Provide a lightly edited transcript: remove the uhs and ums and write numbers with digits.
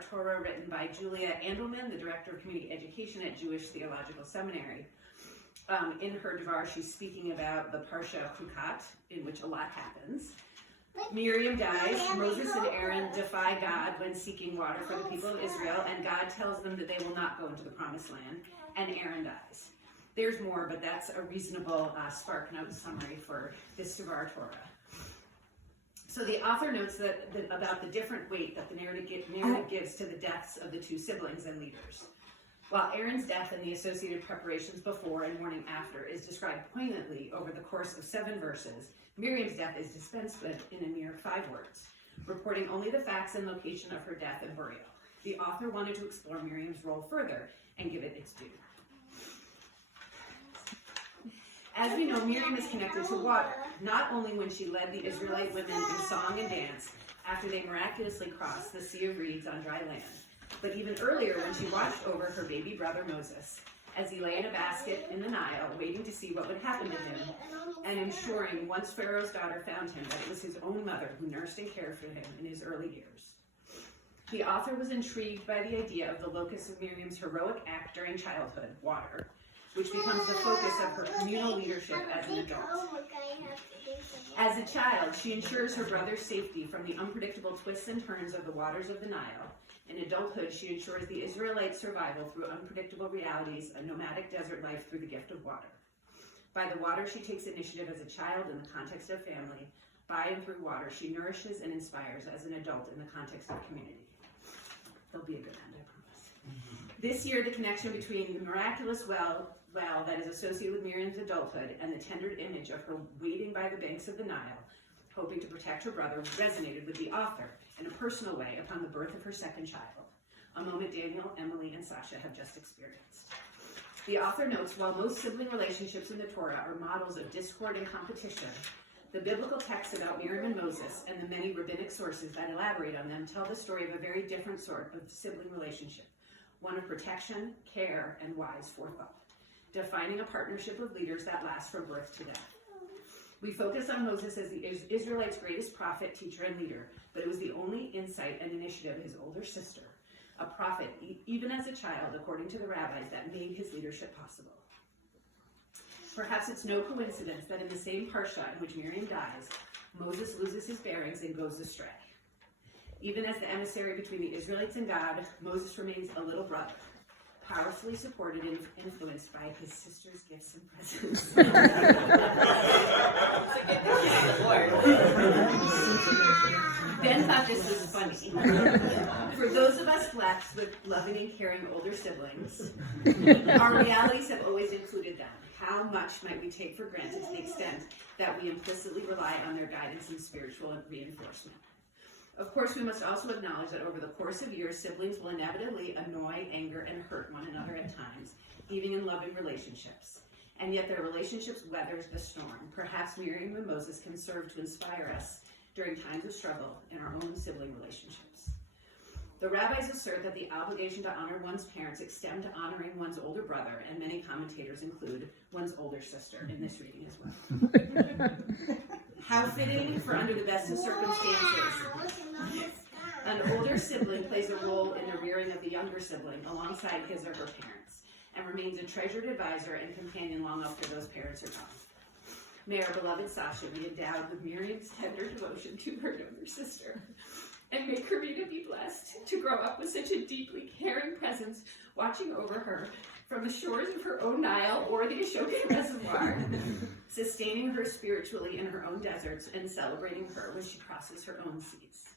Devar Torah written by Julia Andelman, the Director of Community Education at Jewish Theological Seminary. In her Devar, she's speaking about the Parsha of Chukat, in which a lot happens. Miriam dies. Moses and Aaron defy God when seeking water for the people of Israel, and God tells them that they will not go into the promised land, and Aaron dies. There's more, but that's a reasonable Spark Note summary for this Devar Torah. So the author notes that about the different weight that the narrative gives to the deaths of the two siblings and leaders. While Aaron's death and the associated preparations before and mourning after is described poignantly over the course of 7 verses, Miriam's death is dispensed with in a mere 5 words, reporting only the facts and location of her death and burial. The author wanted to explore Miriam's role further and give it its due. As we know, Miriam is connected to water, not only when she led the Israelite women in song and dance after they miraculously crossed the Sea of Reeds on dry land, but even earlier when she watched over her baby brother Moses as he lay in a basket in the Nile, waiting to see what would happen to him, and ensuring once Pharaoh's daughter found him that it was his own mother who nursed and cared for him in his early years. The author was intrigued by the idea of the locus of Miriam's heroic act during childhood, water, which becomes the focus of her communal leadership as an adult. As a child, she ensures her brother's safety from the unpredictable twists and turns of the waters of the Nile. In adulthood, she ensures the Israelites' survival through unpredictable realities, a nomadic desert life through the gift of water. By the water, she takes initiative as a child in the context of family. By and through water, she nourishes and inspires as an adult in the context of community. There'll be a good end, I promise. This year, the connection between the miraculous well that is associated with Miriam's adulthood and the tender image of her waiting by the banks of the Nile, hoping to protect her brother, resonated with the author in a personal way upon the birth of her second child, a moment Daniel, Emily, and Sasha have just experienced. The author notes, while most sibling relationships in the Torah are models of discord and competition, the biblical texts about Miriam and Moses and the many rabbinic sources that elaborate on them tell the story of a very different sort of sibling relationship, one of protection, care, and wise forethought, defining a partnership of leaders that lasts from birth to death. We focus on Moses as the Israelites' greatest prophet, teacher, and leader, but it was the only insight and initiative of his older sister, a prophet, even as a child, according to the rabbis, that made his leadership possible. Perhaps it's no coincidence that in the same parsha in which Miriam dies, Moses loses his bearings and goes astray. Even as the emissary between the Israelites and God, Moses remains a little brother, powerfully supported and influenced by his sister's gifts and presents. Ben thought this was funny. For those of us blessed with loving and caring older siblings, our realities have always included them. How much might we take for granted to the extent that we implicitly rely on their guidance and spiritual reinforcement? Of course, we must also acknowledge that over the course of years, siblings will inevitably annoy, anger, and hurt one another at times, even in loving relationships. And yet their relationships weathers the storm. Perhaps Miriam and Moses can serve to inspire us during times of struggle in our own sibling relationships. The rabbis assert that the obligation to honor one's parents extend to honoring one's older brother, and many commentators include one's older sister in this reading as well. How fitting for under the best of circumstances. An older sibling plays a role in the rearing of the younger sibling alongside his or her parents, and remains a treasured advisor and companion long after those parents are gone. May our beloved Sasha be endowed with Miriam's tender devotion to her younger sister, and may Carina be blessed to grow up with such a deeply caring presence watching over her from the shores of her own Nile or the Ashokan Reservoir, sustaining her spiritually in her own deserts and celebrating her when she crosses her own seas.